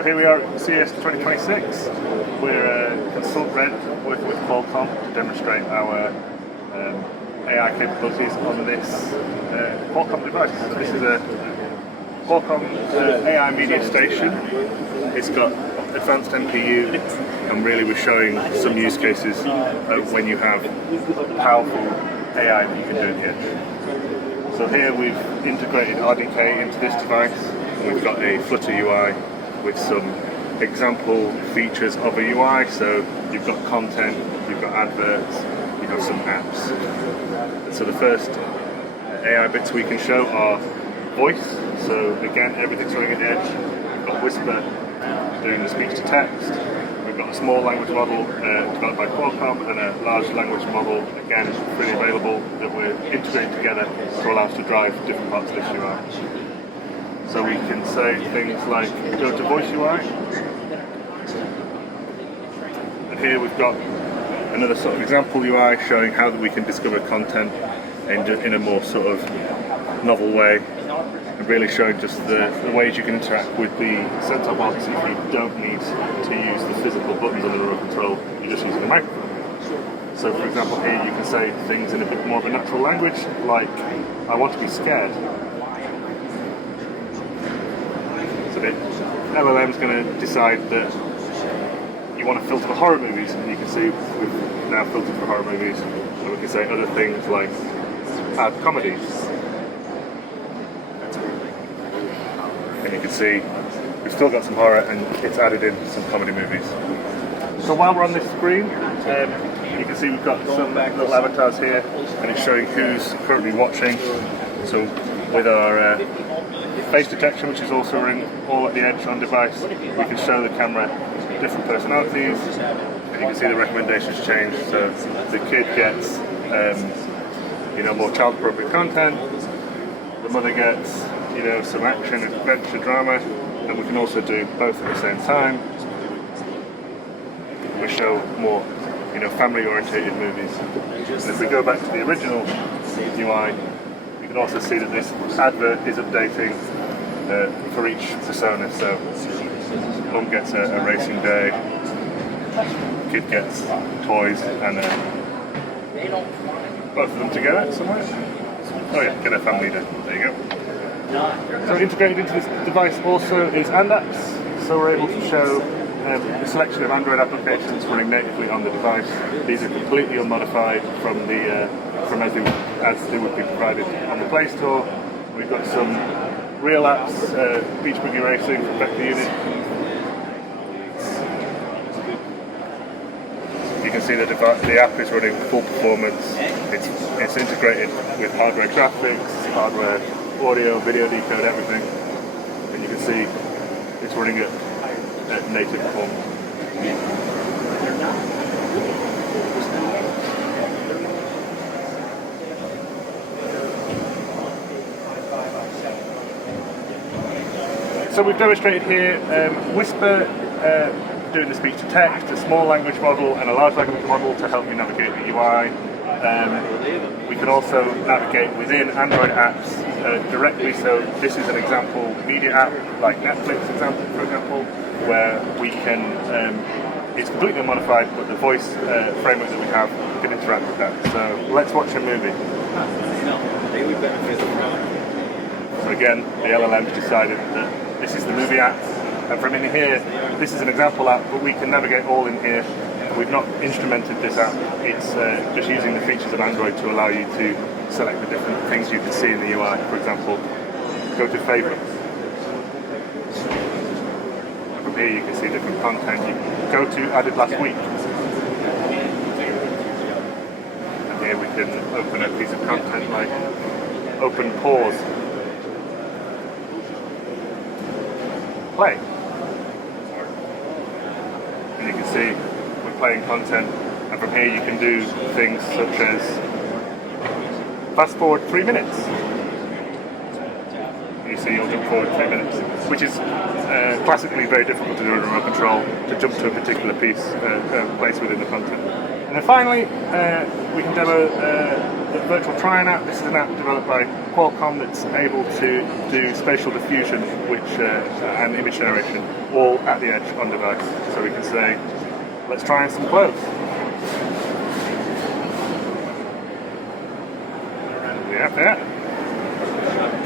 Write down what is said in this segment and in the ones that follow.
So here we are at CES 2026. We're Consult Red working with Qualcomm to demonstrate our AI capabilities on this Qualcomm device. So this is a Qualcomm AI Media Station. It's got advanced NPU, and really we're showing some use cases when you have powerful AI that you can do at the edge. So here we've integrated RDK into this device, and we've got a Flutter UI with some example features of a UI. So you've got content, you've got adverts, you have some apps. So the first AI bits we can show are voice. So again, everything's running at the edge. We've got Whisper doing the speech to text. We've got a small language model developed by Qualcomm and a large language model, again, freely available, that we're integrating together to allow us to drive different parts of this UI. So we can say things like go to voice UI. And here we've got another sort of example UI showing how we can discover content in a more sort of novel way, and really showing just the ways you can interact with the set-top box if you don't need to use the physical buttons on the remote control, you're just using the microphone. So for example here you can say things in a bit more of a natural language, like I want to be scared. So the LLM is going to decide that you want to filter for horror movies, and you can see we've now filtered for horror movies, and we can say other things like add comedies. And you can see we've still got some horror, and it's added in some comedy movies. So while we're on this screen, you can see we've got some little avatars here, and it's showing who's currently watching. So with our face detection, which is also running all at the edge on device, we can show the camera different personalities, and you can see the recommendations change. So the kid gets more child-appropriate content, the mother gets some action, adventure, drama, and we can also do both at the same time. We show more family-orientated movies. And if we go back to the original UI, you can also see that this advert is updating for each persona. So mum gets a racing day, kid gets toys, and both of them together somewhere. Oh yeah, get a family day. There you go. So integrated into this device also is and apps. So we're able to show a selection of Android applications running natively on the device. These are completely unmodified from as they would be provided on the Play Store. We've got some real apps, Beach Buggy Racing from Vector Unit. You can see that the app is running full performance. It's integrated with hardware graphics, hardware audio, video decode, everything. And you can see it's running at native performance. So we've demonstrated here Whisper doing the speech to text, a small language model and a large language model to help you navigate the UI. We can also navigate within Android apps directly. So this is an example media app like Netflix, for example, where we can, it's completely unmodified, but the voice framework that we have can interact with that. So let's watch a movie. So again, the LLM's decided that this is the movie app, and from in here, this is an example app, but we can navigate all in here. We've not instrumented this app, it's just using the features of Android to allow you to select the different things you can see in the UI. For example, go to favorites. And from here you can see different content. You can go to added last week. And here we can open a piece of content like open pause. Play. And you can see we're playing content, and from here you can do things such as fast forward 3 minutes. You see you'll jump forward 3 minutes, which is classically very difficult to do with remote control, to jump to a particular place within the content. And then finally, we can demo the virtual try-on app. This is an app developed by Qualcomm that's able to do spatial diffusion, and image generation, all at the edge on device. So we can say, let's try on some clothes. Yeah.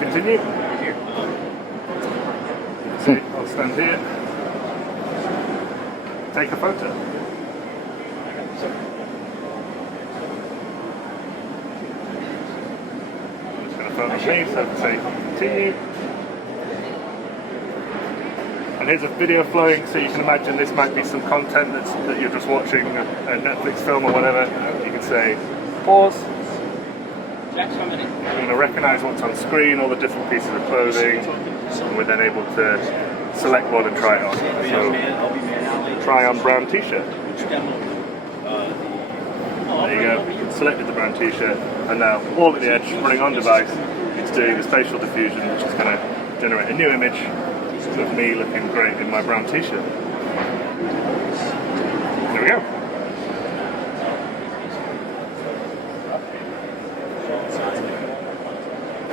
Continue. See, I'll stand here. Take a photo. I'm just going to photo me, so I can say continue. And here's a video flowing, so you can imagine this might be some content that you're just watching, a Netflix film or whatever. You can say pause. You're going to recognise what's on screen, all the different pieces of clothing, and we're then able to select one and try it on. So, try on brown t-shirt. There you go, selected the brown t-shirt, and now all at the edge, running on device, it's doing the spatial diffusion, which is going to generate a new image of me looking great in my brown t-shirt. There we go.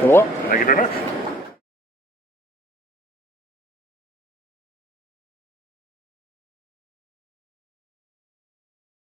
Cool. Thank you very much.